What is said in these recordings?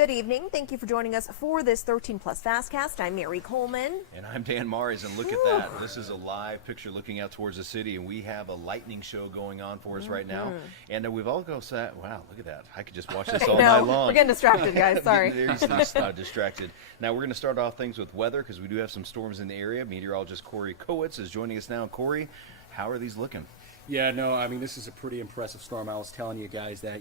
Good evening. Thank you for joining us for this 13 Plus FastCast. I'm Mary Coleman. And I'm Dan Mares, and look at that. This is a live picture looking out towards the city, and we have a lightning show going on for us right now. And we've all said, wow, look at that. I could just watch this all night long. We're getting distracted, guys. Sorry. Distracted. Now, we're going to start off things with weather because we do have some storms in the area. Meteorologist Corey Kowitz is joining us now. Corey, how are these looking? Yeah, no, I mean, this is a pretty impressive storm. I was telling you guys that,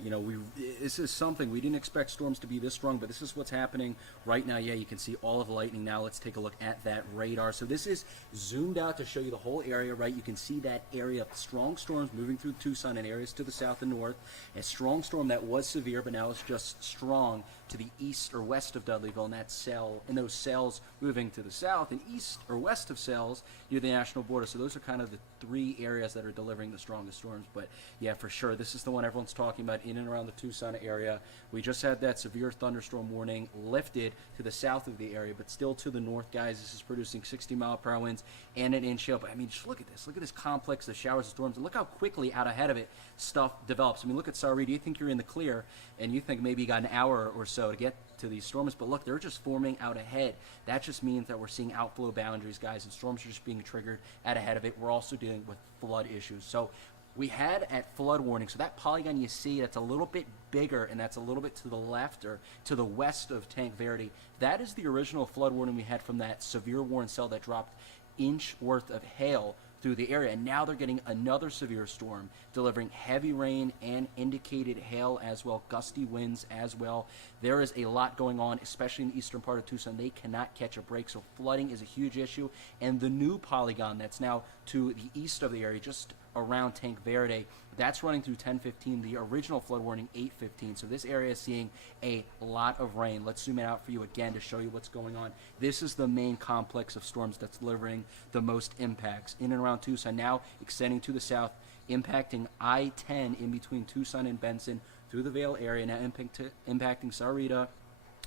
this is something. We didn't expect storms to be this strong, but this is what's happening right now. Yeah, you can see all of the lightning now. Let's take a look at that radar. So this is zoomed out to show you the whole area, right? You can see that area of strong storms moving through Tucson and areas to the south and north. A strong storm that was severe, but now it's just strong to the east or west of Dudleyville, and that cell, and those cells moving to the south and east or west of cells near the national border. So those are kind of the three areas that are delivering the strongest storms. But yeah, for sure, this is the one everyone's talking about in and around the Tucson area. We just had that severe thunderstorm warning lifted to the south of the area, but still to the north, guys. This is producing 60-mile-per-hour winds and an inch hail. But I mean, just look at this. Look at this complex of showers and storms, and look how quickly out ahead of it stuff develops. I mean, look at Sahuarita. You think you're in the clear, and you think maybe you got an hour or so to get to these storms, but look, they're just forming out ahead. That just means that we're seeing outflow boundaries, guys, and storms are just being triggered out ahead of it. We're also dealing with flood issues. So we had at flood warning, so that polygon you see, that's a little bit bigger, and that's a little bit to the left or to the west of Tanque Verde. That is the original flood warning we had from that severe warning cell that dropped inch worth of hail through the area, and now they're getting another severe storm delivering heavy rain and indicated hail as well, gusty winds as well. There is a lot going on, especially in the eastern part of Tucson. They cannot catch a break, so flooding is a huge issue. And the new polygon that's now to the east of the area, just around Tanque Verde, that's running through 10:15. The original flood warning 8:15. So this area is seeing a lot of rain. Let's zoom it out for you again to show you what's going on. This is the main complex of storms that's delivering the most impacts in and around Tucson, now extending to the south, impacting I-10 in between Tucson and Benson through the Vail area, now impacting Sahuarita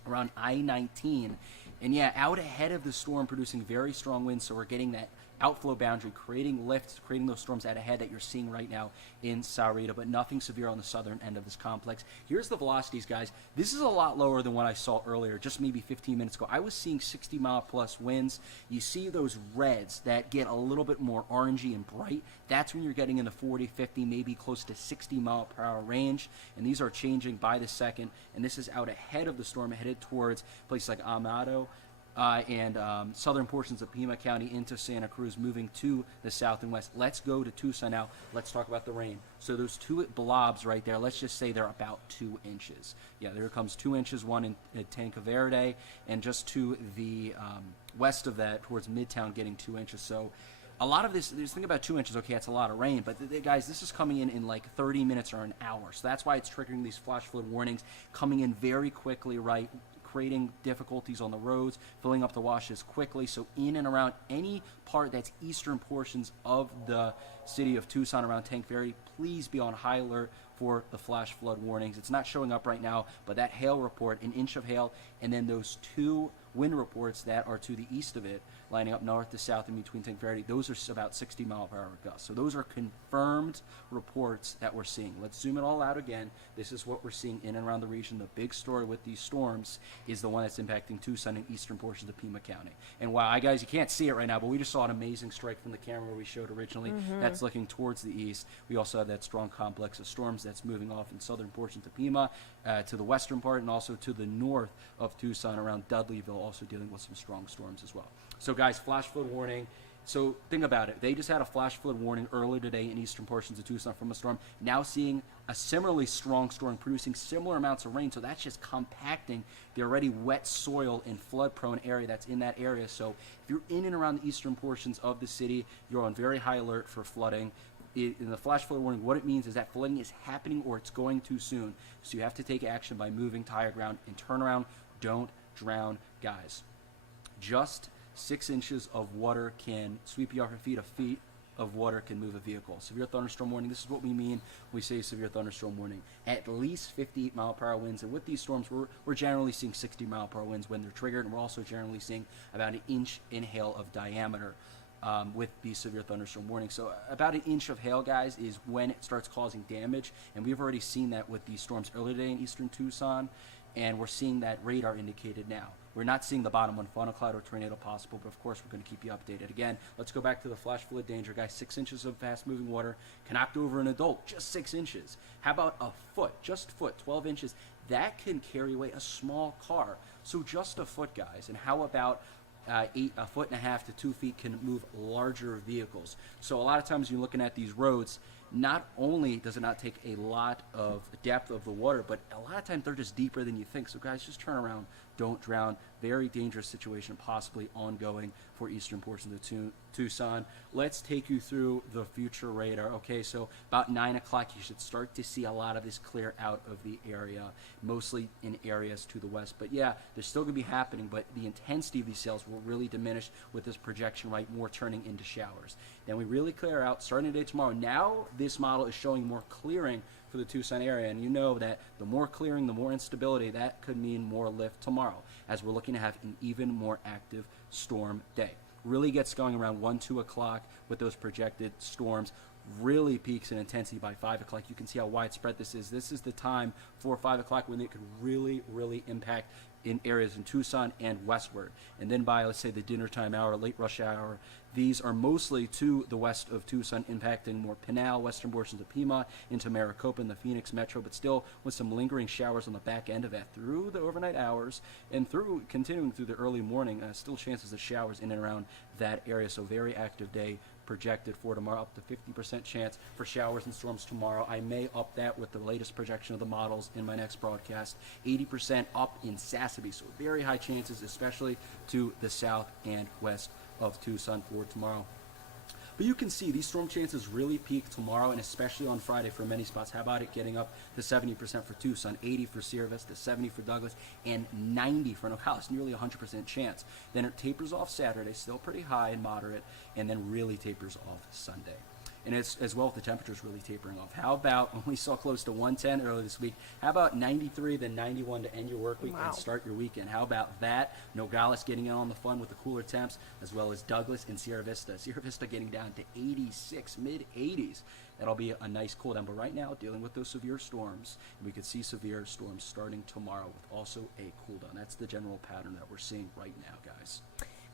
around I-19. And yeah, out ahead of the storm, producing very strong winds, so we're getting that outflow boundary, creating lifts, creating those storms out ahead that you're seeing right now in Sahuarita, but nothing severe on the southern end of this complex. Here's the velocities, guys. This is a lot lower than what I saw earlier, just maybe 15 minutes ago. I was seeing 60-mile-plus winds. You see those reds that get a little bit more orangey and bright. That's when you're getting in the 40, 50, maybe close to 60-mile-per-hour range, and these are changing by the second, and this is out ahead of the storm, headed towards places like Amado, and southern portions of Pima County into Santa Cruz, moving to the south and west. Let's go to Tucson now. Let's talk about the rain. So those two blobs right there, let's just say they're about 2 inches. Yeah, there comes 2 inches, one in Tanque Verde, and just to the west of that, towards Midtown, getting 2 inches. So a lot of this, think about 2 inches, okay, that's a lot of rain, but guys, this is coming in like 30 minutes or an hour. So that's why it's triggering these flash flood warnings, coming in very quickly, right? Creating difficulties on the roads, filling up the washes quickly. So in and around any part that's eastern portions of the city of Tucson around Tanque Verde, please be on high alert for the flash flood warnings. It's not showing up right now, but that hail report, an inch of hail, and then those two wind reports that are to the east of it, lining up north to south in between Tanque Verde, those are about 60-mile-per-hour gusts. So those are confirmed reports that we're seeing. Let's zoom it all out again. This is what we're seeing in and around the region. The big story with these storms is the one that's impacting Tucson and eastern portions of Pima County. And wow, guys, you can't see it right now, but we just saw an amazing strike from the camera we showed originally. That's looking towards the east. We also have that strong complex of storms that's moving off in southern portions of Pima to the western part, and also to the north of Tucson around Dudleyville, also dealing with some strong storms as well. So guys, flash flood warning. So think about it. They just had a flash flood warning earlier today in eastern portions of Tucson from a storm. Now seeing a similarly strong storm producing similar amounts of rain. So that's just compacting the already wet soil and flood-prone area that's in that area. So if you're in and around the eastern portions of the city, you're on very high alert for flooding. In the flash flood warning, what it means is that flooding is happening or it's going too soon. So you have to take action by moving to higher ground and turn around. Don't drown, guys. Just 6 inches of water can sweep you off your feet. A feet of water can move a vehicle. Severe thunderstorm warning, this is what we mean when we say severe thunderstorm warning. At least 58-mile-per-hour winds, and with these storms, we're generally seeing 60-mile-per-hour winds when they're triggered, and we're also generally seeing about an inch in hail of diameter with these severe thunderstorm warnings. So about an inch of hail, guys, is when it starts causing damage, and we've already seen that with these storms earlier today in eastern Tucson and we're seeing that radar indicated now. We're not seeing the bottom one, funnel cloud or tornado possible, but of course we're going to keep you updated. Again, let's go back to the flash flood danger, guys. 6 inches of fast-moving water can knock over an adult, just 6 inches. How about a foot, just foot, 12 inches? That can carry away a small car. So just a foot, guys. And how about a 1.5 to 2 feet can move larger vehicles? So a lot of times you're looking at these roads, not only does it not take a lot of depth of the water, but a lot of times they're just deeper than you think. So guys, just turn around, don't drown. Very dangerous situation, possibly ongoing for eastern portions of Tucson. Let's take you through the future radar. Okay, so about 9 o'clock, you should start to see a lot of this clear out of the area, mostly in areas to the west. But yeah, they're still going to be happening, but the intensity of these cells will really diminish with this projection, right? More turning into showers. Then we really clear out starting today, tomorrow. Now this model is showing more clearing for the Tucson area, and you know that the more clearing, the more instability. That could mean more lift tomorrow, as we're looking to have an even more active storm day. Really gets going around 1, 2 o'clock with those projected storms. Really peaks in intensity by 5 o'clock. You can see how widespread this is. This is the time, 4 or 5 o'clock, when it could really, really impact in areas in Tucson and westward. And then by, let's say, the dinner time hour, late rush hour, these are mostly to the west of Tucson, impacting more Pinal, western portions of Pima, into Maricopa and the Phoenix metro, but still with some lingering showers on the back end of that through the overnight hours and continuing through the early morning. Still chances of showers in and around that area, so very active day projected for tomorrow, up to 50% chance for showers and storms tomorrow. I may up that with the latest projection of the models in my next broadcast. 80% up in Sassabee, so very high chances, especially to the south and west of Tucson for tomorrow. But you can see these storm chances really peak tomorrow, and especially on Friday for many spots. How about it getting up to 70% for Tucson, 80 for Sierra Vista, 70 for Douglas, and 90 for Nogales, nearly 100% chance. Then it tapers off Saturday, still pretty high and moderate, and then really tapers off Sunday. And it's as well with the temperatures really tapering off. How about, when we saw close to 110 earlier this week, how about 93, then 91 to end your work week and start your weekend? How about that? Nogales getting in on the fun with the cooler temps, as well as Douglas and Sierra Vista. Sierra Vista getting down to 86, mid-80s. That'll be a nice cool down. But right now, dealing with those severe storms, and we could see severe storms starting tomorrow with also a cool down. That's the general pattern that we're seeing right now, guys.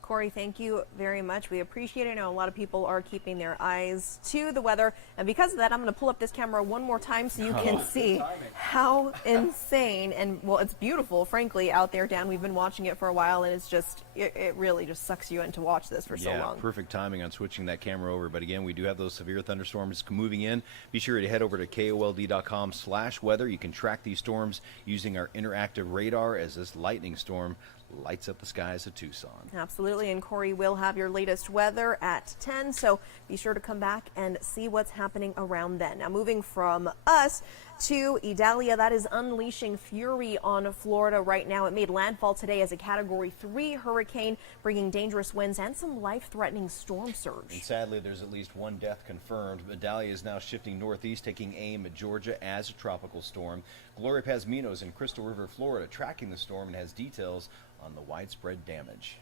Corey, thank you very much. We appreciate it. I know a lot of people are keeping their eyes to the weather. And because of that, I'm going to pull up this camera one more time so you can see how insane and, well, it's beautiful, frankly, out there, Dan. We've been watching it for a while, and it's just, it really just sucks you in to watch this for so long. Yeah, perfect timing on switching that camera over. But again, we do have those severe thunderstorms moving in. Be sure to head over to KOLD.com/weather. You can track these storms using our interactive radar as this lightning storm lights up the skies of Tucson. Absolutely, and Corey will have your latest weather at 10, so be sure to come back and see what's happening around then. Now, moving from us to Idalia, that is unleashing fury on Florida right now. It made landfall today as a Category 3 hurricane, bringing dangerous winds and some life-threatening storm surge. And sadly, there's at least one death confirmed. Idalia is now shifting northeast, taking aim at Georgia as a tropical storm. Gloria Pazminos in Crystal River, Florida, tracking the storm and has details on the widespread damage.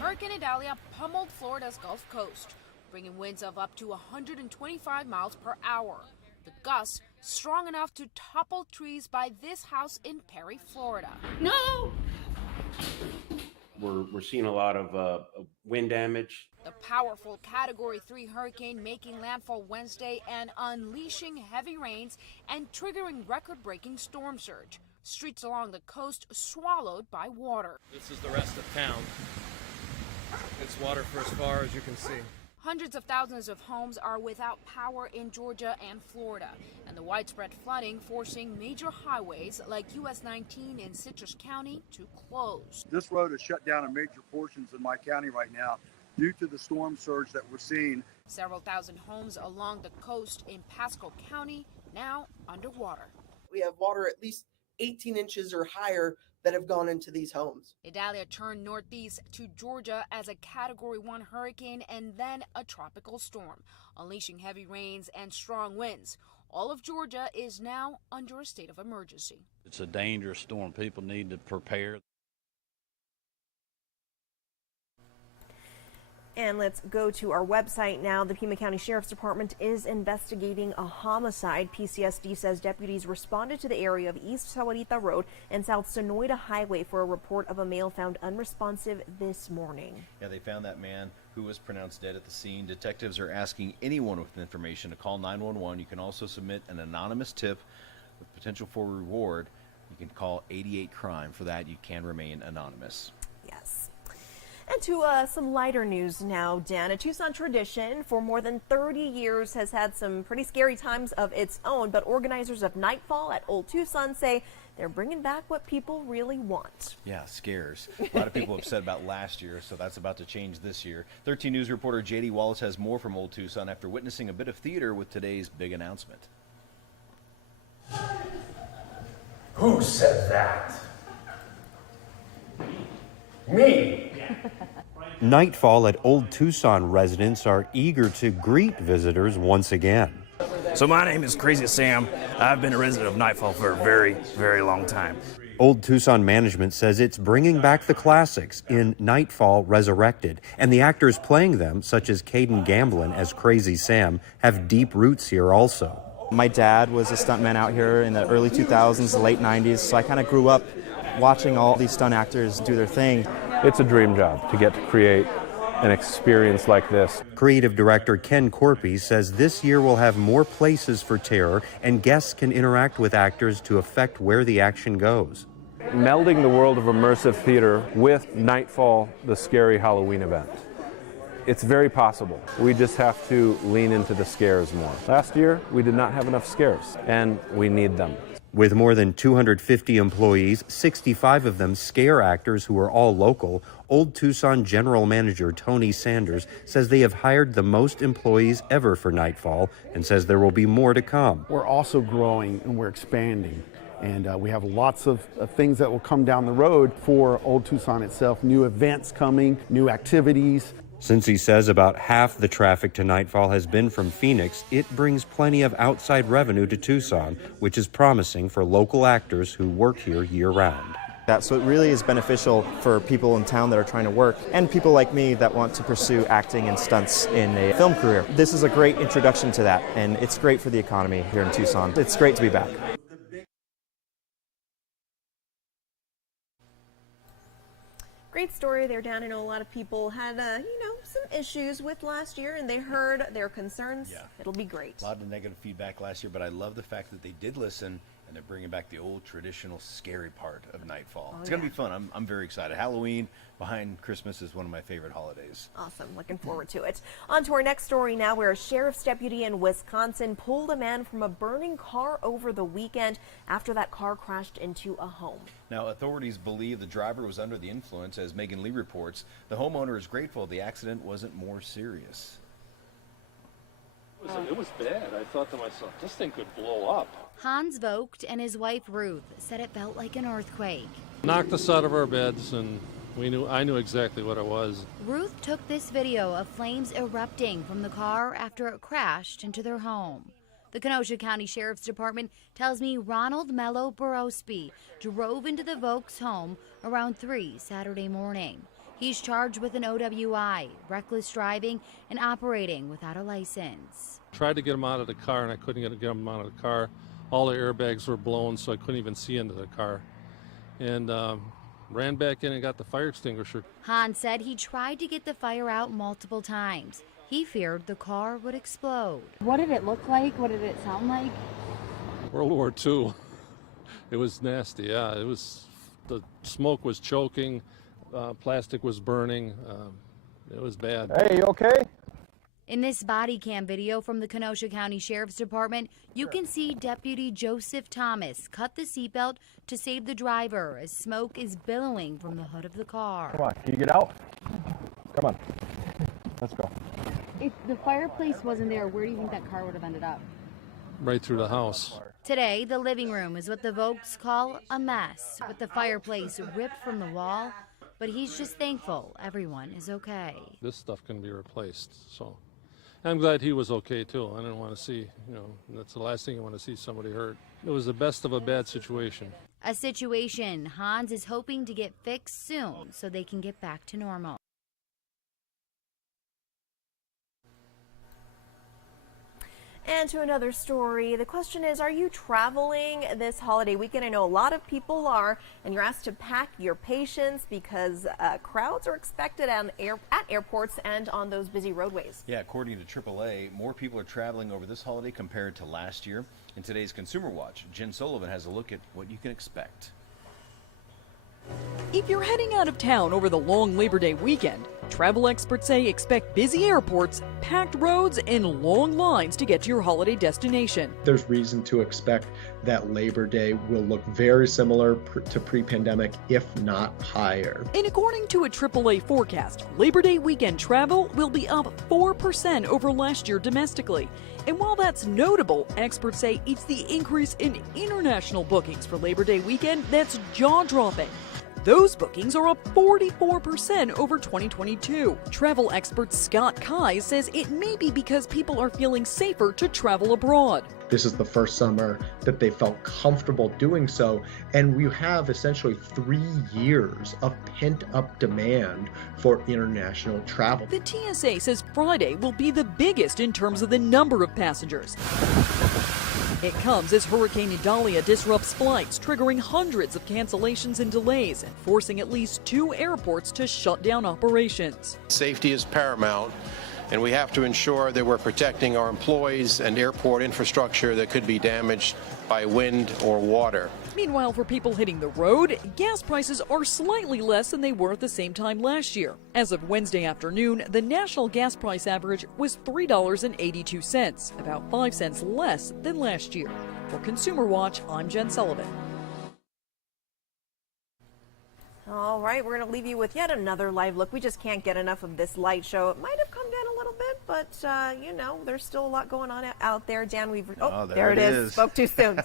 Hurricane Idalia pummeled Florida's Gulf Coast, bringing winds of up to 125 miles per hour. The gusts strong enough to topple trees by this house in Perry, Florida. No! We're seeing a lot of wind damage. The powerful Category 3 hurricane making landfall Wednesday and unleashing heavy rains and triggering record-breaking storm surge. Streets along the coast swallowed by water. This is the rest of town. It's water for as far as you can see. Hundreds of thousands of homes are without power in Georgia and Florida, and the widespread flooding forcing major highways like US 19 in Citrus County to close. This road is shut down in major portions in my county right now due to the storm surge that we're seeing. Several thousand homes along the coast in Pasco County now underwater. We have water at least 18 inches or higher that have gone into these homes. Idalia turned northeast to Georgia as a Category 1 hurricane and then a tropical storm, unleashing heavy rains and strong winds. All of Georgia is now under a state of emergency. It's a dangerous storm. People need to prepare. And let's go to our website now. The Pima County Sheriff's Department is investigating a homicide. PCSD says deputies responded to the area of East Sahuarita Road and South Sonoita Highway for a report of a male found unresponsive this morning. Yeah, they found that man who was pronounced dead at the scene. Detectives are asking anyone with information to call 911. You can also submit an anonymous tip with potential for reward. You can call 88 Crime. For that, you can remain anonymous. Yes. And to some lighter news now, Dan. A Tucson tradition for more than 30 years has had some pretty scary times of its own, but organizers of Nightfall at Old Tucson say they're bringing back what people really want. Yeah, scares. A lot of people upset about last year, so that's about to change this year. 13 News reporter J.D. Wallace has more from Old Tucson after witnessing a bit of theater with today's big announcement. Who said that? Me. Nightfall at Old Tucson residents are eager to greet visitors once again. So my name is Crazy Sam. I've been a resident of Nightfall for a very, very long time. Old Tucson management says it's bringing back the classics in Nightfall Resurrected, and the actors playing them, such as Caden Gamblin as Crazy Sam, have deep roots here also. My dad was a stuntman out here in the early 2000s, the late 90s, so I kind of grew up watching all these stunt actors do their thing. It's a dream job to get to create an experience like this. Creative director Ken Corpy says this year will have more places for terror, and guests can interact with actors to affect where the action goes. Melding the world of immersive theater with Nightfall, the scary Halloween event. It's very possible. We just have to lean into the scares more. Last year, we did not have enough scares, and we need them. With more than 250 employees, 65 of them scare actors who are all local, Old Tucson General Manager Tony Sanders says they have hired the most employees ever for Nightfall and says there will be more to come. We're also growing and we're expanding. And we have lots of things that will come down the road for Old Tucson itself, new events coming, new activities. Since he says about half the traffic to Nightfall has been from Phoenix, it brings plenty of outside revenue to Tucson, which is promising for local actors who work here year-round. So it really is beneficial for people in town that are trying to work and people like me that want to pursue acting and stunts in a film career. This is a great introduction to that, and it's great for the economy here in Tucson. It's great to be back. Great story there, Dan. I know a lot of people had, some issues with last year, and they heard their concerns. Yeah. It'll be great. A lot of negative feedback last year, but I love the fact that they did listen, and they're bringing back the old traditional scary part of Nightfall. It's going to be fun. I'm very excited. Halloween behind Christmas is one of my favorite holidays. Awesome. Looking forward to it. On to our next story now, where a sheriff's deputy in Wisconsin pulled a man from a burning car over the weekend after that car crashed into a home. Now, authorities believe the driver was under the influence. As Megan Lee reports, the homeowner is grateful the accident wasn't more serious. It was bad. I thought to myself, this thing could blow up. Hans Vogt and his wife Ruth said it felt like an earthquake. Knocked us out of our beds, and I knew exactly what it was. Ruth took this video of flames erupting from the car after it crashed into their home. The Kenosha County Sheriff's Department tells me Ronald Mello Borospi drove into the Vogts home around 3 Saturday morning. He's charged with an OWI, reckless driving, and operating without a license. Tried to get him out of the car, and I couldn't get him out of the car. All the airbags were blown, so I couldn't even see into the car. And ran back in and got the fire extinguisher. Hans said he tried to get the fire out multiple times. He feared the car would explode. What did it look like? What did it sound like? World War II. It was nasty, yeah. The smoke was choking. Plastic was burning. It was bad. Hey, you okay? In this body cam video from the Kenosha County Sheriff's Department, you can see Deputy Joseph Thomas cut the seatbelt to save the driver as smoke is billowing from the hood of the car. Come on, can you get out? Come on, let's go. If the fireplace wasn't there, where do you think that car would have ended up? Right through the house. Today, the living room is what the Vogts call a mess, with the fireplace ripped from the wall. But he's just thankful everyone is okay. This stuff can be replaced, so I'm glad he was okay too. I didn't want to see, that's the last thing you want to see, somebody hurt. It was the best of a bad situation. A situation Hans is hoping to get fixed soon so they can get back to normal. And to another story, the question is, are you traveling this holiday weekend? I know a lot of people are, and you're asked to pack your patience because crowds are expected at airports and on those busy roadways. Yeah, according to AAA, more people are traveling over this holiday compared to last year. In today's Consumer Watch, Jen Sullivan has a look at what you can expect. If you're heading out of town over the long Labor Day weekend, travel experts say expect busy airports, packed roads, and long lines to get to your holiday destination. There's reason to expect that Labor Day will look very similar to pre-pandemic, if not higher. And according to a AAA forecast, Labor Day weekend travel will be up 4% over last year domestically. And while that's notable, experts say it's the increase in international bookings for Labor Day weekend that's jaw-dropping. Those bookings are up 44% over 2022. Travel expert Scott Kai says it may be because people are feeling safer to travel abroad. This is the first summer that they felt comfortable doing so, and we have essentially 3 years of pent-up demand for international travel. The TSA says Friday will be the biggest in terms of the number of passengers. It comes as Hurricane Idalia disrupts flights, triggering hundreds of cancellations and delays, and forcing at least 2 airports to shut down operations. Safety is paramount, and we have to ensure that we're protecting our employees and airport infrastructure that could be damaged by wind or water. Meanwhile, for people hitting the road, gas prices are slightly less than they were at the same time last year. As of Wednesday afternoon, the national gas price average was $3.82, about 5 cents less than last year. For Consumer Watch, I'm Jen Sullivan. All right, we're going to leave you with yet another live look. We just can't get enough of this light show. It might have come down a little bit, but, you know, there's still a lot going on out there. Dan, there it is. Spoke too soon,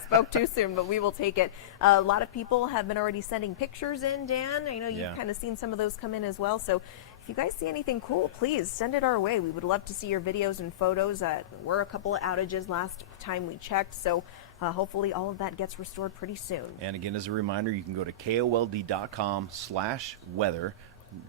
but we will take it. A lot of people have been already sending pictures in, Dan. I know you've kind of seen some of those come in as well. So if you guys see anything cool, please send it our way. We would love to see your videos and photos. Were a couple of outages last time we checked, so hopefully all of that gets restored pretty soon. And again, as a reminder, you can go to KOLD.com/weather.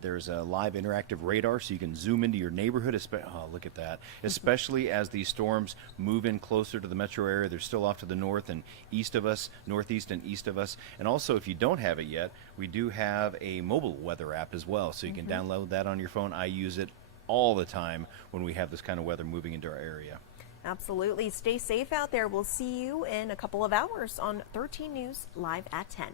There's a live interactive radar, so you can zoom into your neighborhood. Oh, look at that. Especially as these storms move in closer to the metro area. They're still off to the north and east of us, northeast and east of us. And also, if you don't have it yet, we do have a mobile weather app as well. So you can download that on your phone. I use it all the time when we have this kind of weather moving into our area. Absolutely. Stay safe out there. We'll see you in a couple of hours on 13 News live at 10.